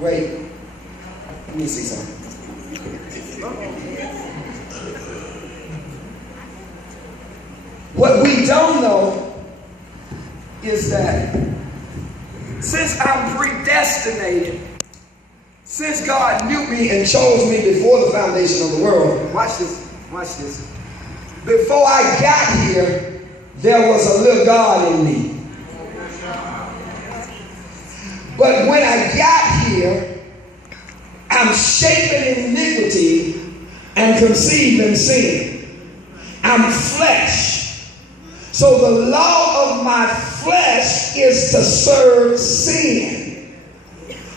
Wait. Let me see something. What we don't know is that since I'm predestinated, since God knew me and chose me before the foundation of the world, watch this. Before I got here, there was a little God in me. But when I got here, I'm shaping in iniquity and conceived in sin. I'm flesh. So the law of my flesh is to serve sin.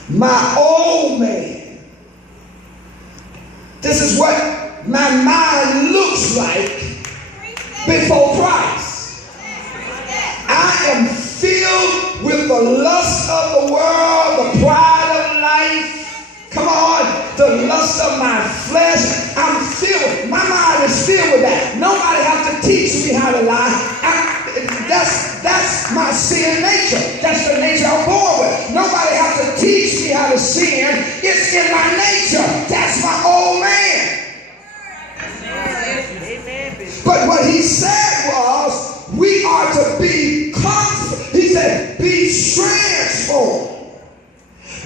My old man. This is what my mind looks like before Christ. I am filled with the lust of the world, the pride of life. Come on, the lust of my flesh. I'm filled. My mind is filled with that. Nobody has to teach me how to lie. That's my sin nature. That's the nature I'm born with. Nobody has to teach me how to sin. It's in my nature. That's my old man. But what he said was, we are to be he said, be transformed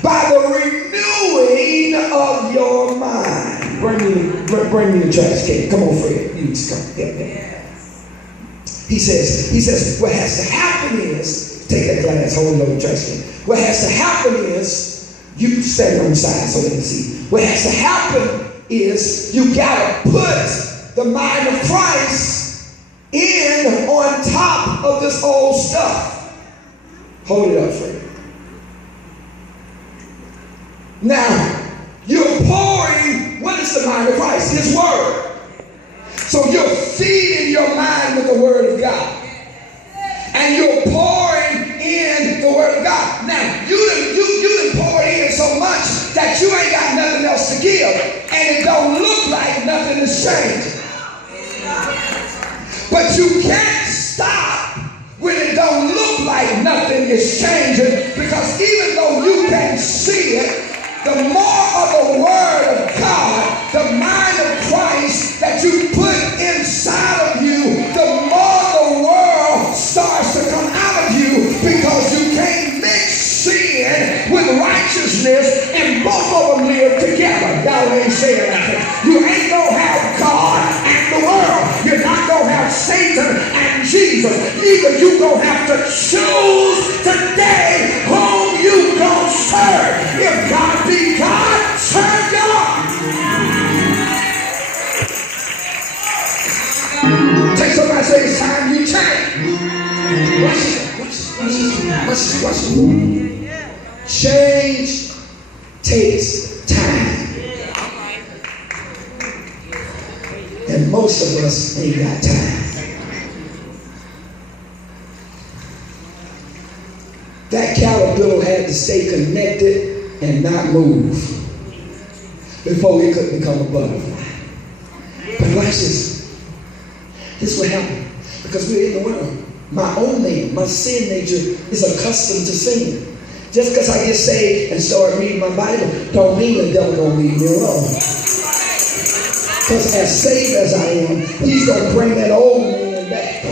by the renewing of your mind. Bring me the trash can. Come on, Fred. You just come. Yeah. He says, what has to happen is, take that glass, hold it over the trash can. What has to happen is, you stand on the side so they can see. What has to happen is, you got to put the mind of Christ in on top of this old stuff. Hold it up, Fred. Now, you're pouring, what is the mind of Christ? His word. So you're feeding your mind with the word of God. And you're pouring in the word of God. Now, you done poured in so much that you ain't got nothing else to give. And it don't look like nothing is changing. But you can't stop when it don't look like nothing is changing, because even though you can see it, the more of the word of God, the mind of Christ that you put inside of you, the more the world starts to come out of you, because you can't mix sin with righteousness and both of them live together. Y'all ain't saying nothing. You ain't gonna have God and the world. You're not gonna have Satan and Jesus. Either you gonna have to choose today whom you gonna serve. If God be God, serve God. Take somebody and say, it's time you change. Watch it. Change takes time. And most of us ain't got time. That caterpillar had to stay connected and not move before it could become a butterfly. But watch this. This is what happened. Because we're in the world. My own man, my sin nature is accustomed to sin. Just because I get saved and start reading my Bible don't mean the devil don't leave me alone. Because as saved as I am, he's going to bring that old man back.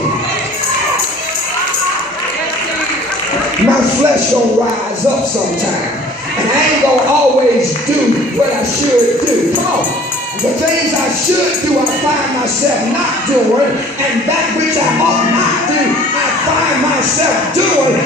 My flesh going to rise up sometime. And I ain't going to always do what I should do. Come on. The things I should do, I find myself not doing. And that which I ought not do, I find myself doing.